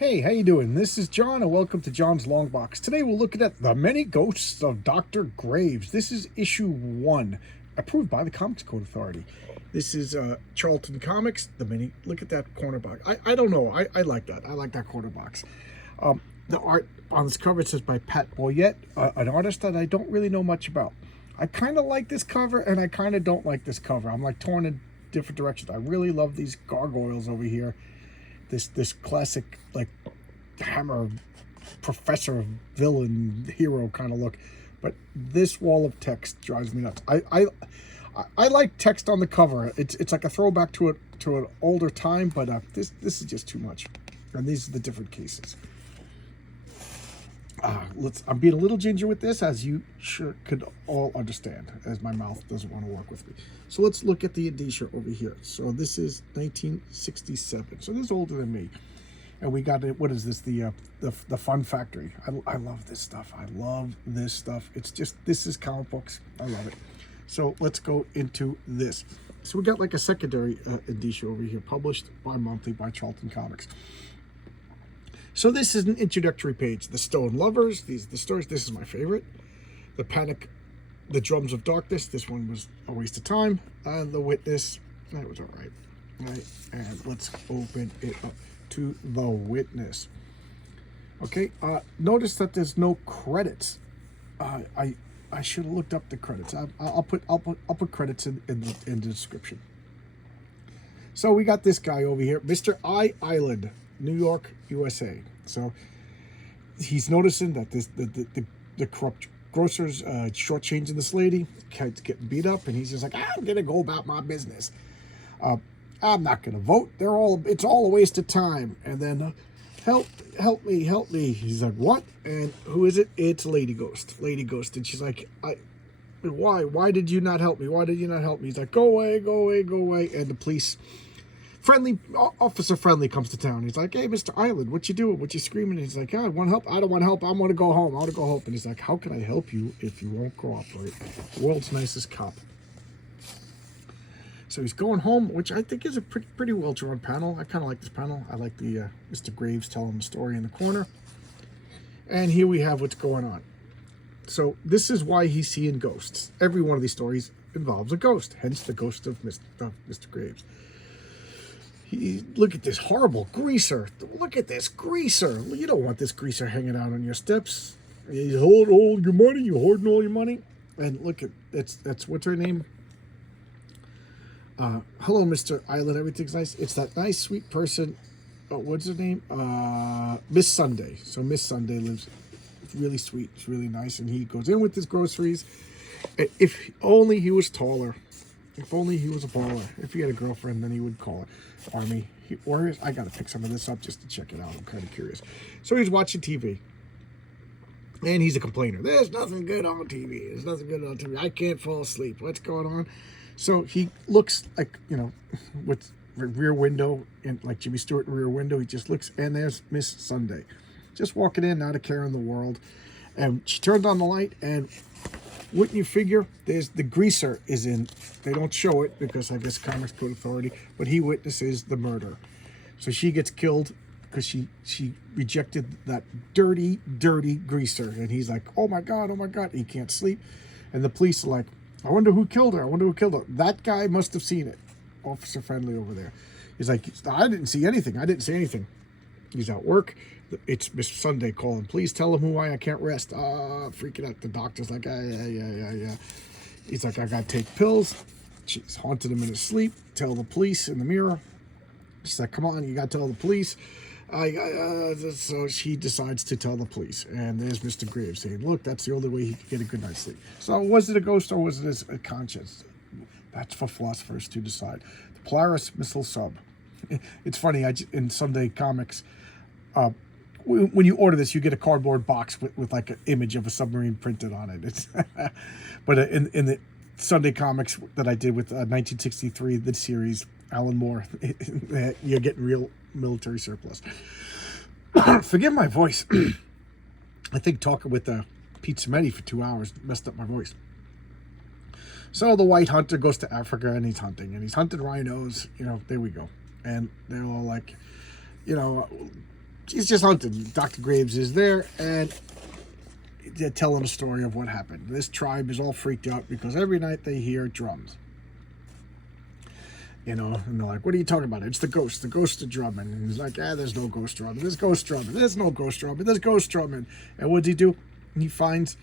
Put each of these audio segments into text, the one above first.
Hey, how you doing? This is John, and welcome to John's Long Box. Today we're looking at The Many Ghosts of Dr. Graves. This is issue 1, approved by the Comics Code Authority. This is Charlton Comics. Look at that corner box. I don't know. I like that. I like that corner box. The art on this cover says by Pat Boyette, an artist that I don't really know much about. I kind of like this cover, and I kind of don't like this cover. I'm like torn in different directions. I really love these gargoyles over here. This classic like hammer professor villain hero kind of look, but this wall of text drives me nuts. I like text on the cover. It's like a throwback to an older time, but this is just too much. And these are the different cases. I'm being a little ginger with this, as you sure could all understand, as my mouth doesn't want to work with me. So let's look at the indicia over here. So this is 1967. So this is older than me. And we got it. What is this? The Fun Factory. I love this stuff. I love this stuff. It's just, this is comic books. I love it. So let's go into this. So we got like a secondary indicia over here, published bi-monthly by Charlton Comics. So this is an introductory page. The Stone Lovers, the stories. This is my favorite. The Panic, The Drums of Darkness. This one was a waste of time. And The Witness, that was all right. Right, and let's open it up to The Witness. Okay, notice that there's no credits. I should have looked up the credits. I'll put credits in the description. So we got this guy over here, Mr. Island, New York, USA. So he's noticing that the corrupt grocer's shortchanging this lady, kid's getting beat up, and he's just like, I'm gonna go about my business. I'm not gonna vote. It's all a waste of time. And then help me. He's like, what? And who is it? It's Lady Ghost. And she's like, why did you not help me? Why did you not help me? He's like, go away. And the police, Officer Friendly comes to town. He's like, hey, Mr. Island, what you doing? What you screaming? And he's like, I want help. I don't want help. I want to go home. And he's like, how can I help you if you won't cooperate? World's nicest cop. So he's going home, which I think is a pretty well-drawn panel. I kind of like this panel. I like the Mr. Graves telling the story in the corner. And here we have what's going on. So this is why he's seeing ghosts. Every one of these stories involves a ghost, hence the ghost of Mr. Graves. Look at this horrible greaser. Look at this greaser. You don't want this greaser hanging out on your steps. He's holding all your money. You're hoarding all your money. And look at, that's what's her name? Hello, Mr. Island. Everything's nice. It's that nice, sweet person. What's her name? Miss Sunday. So Miss Sunday lives. It's really sweet. It's really nice. And he goes in with his groceries. If only he was taller. If only he was a baller. If he had a girlfriend, then he would call her. Army. I got to pick some of this up just to check it out. I'm kind of curious. So he's watching TV. And he's a complainer. There's nothing good on TV. There's nothing good on TV. I can't fall asleep. What's going on? So he looks like, with Rear Window, and like Jimmy Stewart in Rear Window, he just looks, and there's Miss Sunday. Just walking in, not a care in the world. And she turned on the light, and wouldn't you figure, there's the greaser is in. They don't show it because I guess Comics Code Authority, but he witnesses the murder. So she gets killed because she rejected that dirty greaser. And he's like, oh my God. He can't sleep. And the police are like, I wonder who killed her. That guy must have seen it. Officer Friendly over there. He's like, I didn't see anything. He's at work. It's Miss Sunday calling. Please tell him who I can't rest. Freaking out. The doctor's like, yeah. He's like, I got to take pills. She's haunted him in his sleep. Tell the police in the mirror. She's like, come on, you got to tell the police. So she decides to tell the police, and there's Mr. Graves saying, look, that's the only way he could get a good night's sleep. So was it a ghost or was it a conscience? That's for philosophers to decide. The Polaris Missile Sub. It's funny, in Sunday Comics, when you order this, you get a cardboard box with like an image of a submarine printed on it. It's but in the Sunday Comics that I did with 1963, the series, Alan Moore, you're getting real military surplus. Forgive my voice. I think talking with Pete Cimetti for 2 hours messed up my voice. So the white hunter goes to Africa and he's hunting rhinos. There we go. And they're all like, he's just hunting. Dr. Graves is there, and they're telling a story of what happened. This tribe is all freaked out because every night they hear drums. And they're like, what are you talking about? It's the ghost of drumming. And he's like, there's no ghost drumming. There's ghost drumming. There's no ghost drumming. There's ghost drumming. And what's he do? He finds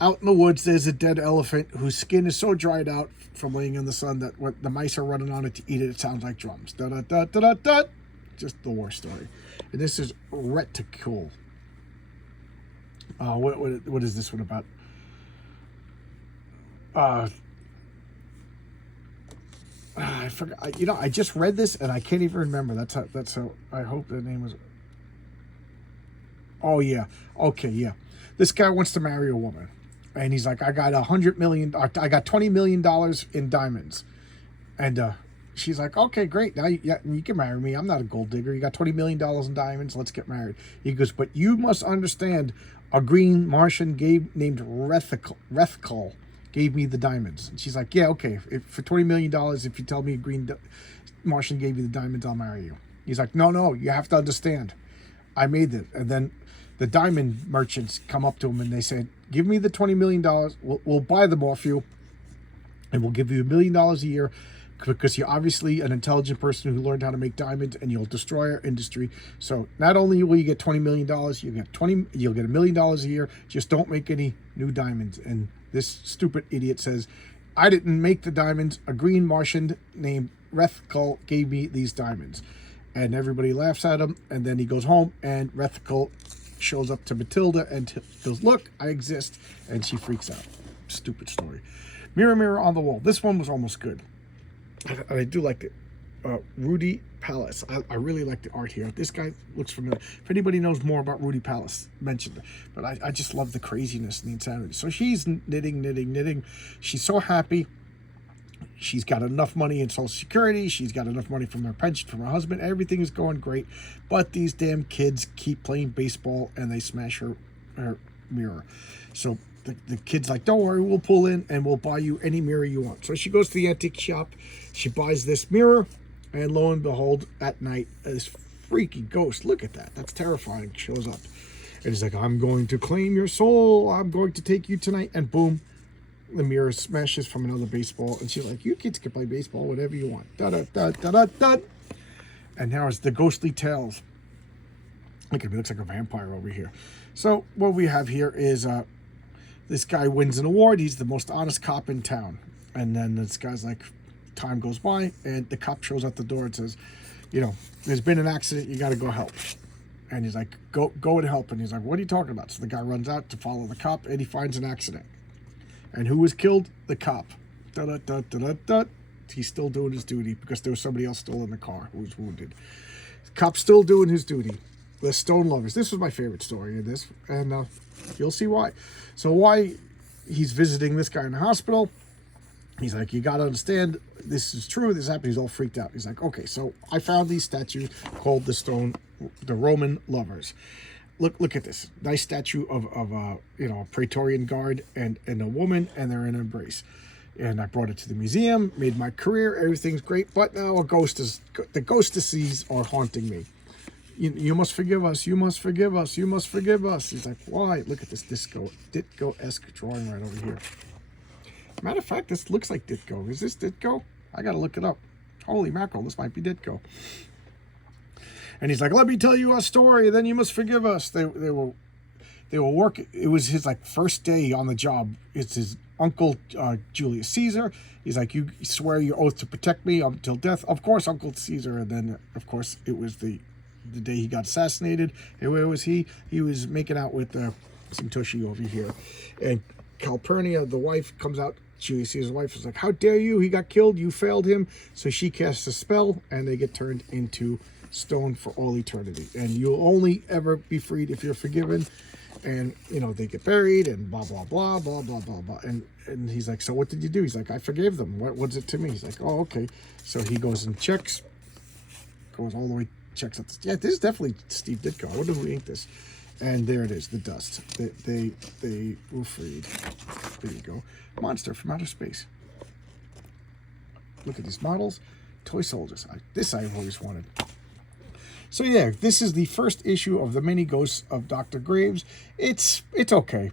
out in the woods there's a dead elephant whose skin is so dried out from laying in the sun that when the mice are running on it to eat it, it sounds like drums. Da-da-da-da-da-da. Just the war story. And this is Reticle. What is this one about? I forgot. I just read this and I can't even remember. That's how. I hope the name was. Oh yeah. Okay. Yeah. This guy wants to marry a woman, and he's like, I got $100 million. I got $20 million in diamonds, and she's like, okay, great. Now you can marry me. I'm not a gold digger. You got $20 million in diamonds. Let's get married. He goes, but you must understand. A green Martian named Rethkal gave me the diamonds. And she's like, yeah, okay. For $20 million, if you tell me a green Martian gave you the diamonds, I'll marry you. He's like, no, you have to understand. I made it. And then the diamond merchants come up to him and they said, give me the $20 million. We'll buy them off you. And we'll give you $1 million a year because you're obviously an intelligent person who learned how to make diamonds, and you'll destroy our industry. So not only will you get $20 million, you'll get $1 million a year. Just don't make any new diamonds. And this stupid idiot says, I didn't make the diamonds. A green Martian named Rethkal gave me these diamonds. And everybody laughs at him. And then he goes home, and Rethkal shows up to Matilda and goes, look, I exist. And she freaks out. Stupid story. Mirror, mirror on the wall. This one was almost good. I do like it. Rudy Palace. I really like the art here. This guy looks familiar. If anybody knows more about Rudy Palace, mention it. But I just love the craziness and the insanity. So she's knitting. She's so happy. She's got enough money in Social Security. She's got enough money from her pension, from her husband. Everything is going great. But these damn kids keep playing baseball, and they smash her mirror. So the kid's like, don't worry, we'll pull in and we'll buy you any mirror you want. So she goes to the antique shop. She buys this mirror, and lo and behold, at night, this freaky ghost, look at that, that's terrifying, shows up. And he's like, I'm going to claim your soul. I'm going to take you tonight. And boom, the mirror smashes from another baseball. And she's like, you kids can play baseball, whatever you want. Da-da-da-da-da-da. And now it's the ghostly tales. Look at me, looks like a vampire over here. So what we have here is this guy wins an award. He's the most honest cop in town. And then this guy's like, time goes by, and the cop shows at the door and says, there's been an accident. You got to go help. And he's like, go and help. And he's like, what are you talking about? So the guy runs out to follow the cop, and he finds an accident. And who was killed? The cop. Da-da-da-da-da-da. He's still doing his duty because there was somebody else still in the car who was wounded. The cop's still doing his duty. The Stone Lovers. This was my favorite story in this, and you'll see why. So why he's visiting this guy in the hospital, he's like, you got to understand, this is true, this happened. He's all freaked out. He's like, okay, so I found these statues called the Roman Lovers. Look at this. Nice statue of a Praetorian guard and a woman, and they're in an embrace. And I brought it to the museum, made my career, everything's great, but now the ghostesses are haunting me. You must forgive us. You must forgive us. You must forgive us. He's like, why? Look at this Ditko-esque drawing right over here. Matter of fact, this looks like Ditko. Is this Ditko? I got to look it up. Holy mackerel, this might be Ditko. And he's like, let me tell you a story, then you must forgive us. They were working. It was his first day on the job. It's his uncle, Julius Caesar. He's like, you swear your oath to protect me until death. Of course, Uncle Caesar. And then, of course, it was the day he got assassinated. And where was he? He was making out with some tushy over here. And Calpurnia, the wife, comes out. Julius Caesar's wife is like, how dare you? He got killed. You failed him. So she casts a spell, and they get turned into stone for all eternity. And you'll only ever be freed if you're forgiven. And, they get buried and blah, blah, blah, blah, blah, blah, blah. And he's like, so what did you do? He's like, I forgave them. What's it to me? He's like, oh, okay. So he goes and checks, goes all the way, checks out. Yeah, this is definitely Steve Ditko. I wonder who inked this. And there it is, the dust. They were freed. There you go. Monster from outer space. Look at these models. Toy soldiers. This I've always wanted. So yeah, this is the first issue of the mini ghosts of Dr. Graves. It's okay.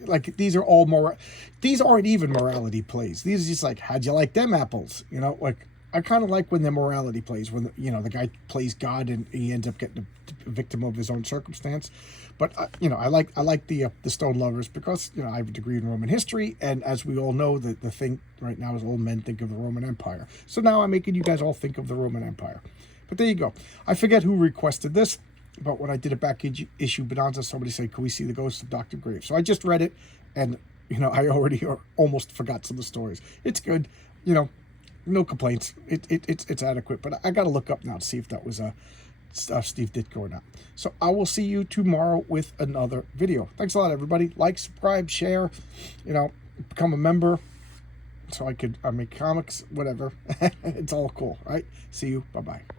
Like these are all more. These aren't even morality plays. These are just like, how'd you like them apples? You know, like I kind of like when they're morality plays, when the guy plays God and he ends up getting a victim of his own circumstance. But I like the Stone Lovers because I have a degree in Roman history, and as we all know, the thing right now is old men think of the Roman Empire. So now I'm making you guys all think of the Roman Empire. But there you go. I forget who requested this, but when I did a back issue bonanza, somebody said, "Can we see the ghost of Dr. Graves?" So I just read it, and I already almost forgot some of the stories. It's good, no complaints. It's adequate, but I got to look up now to see if that was a Steve Ditko or not. So I will see you tomorrow with another video. Thanks a lot, everybody. Like, subscribe, share, become a member so I make comics, whatever. It's all cool, right? See you. Bye-bye.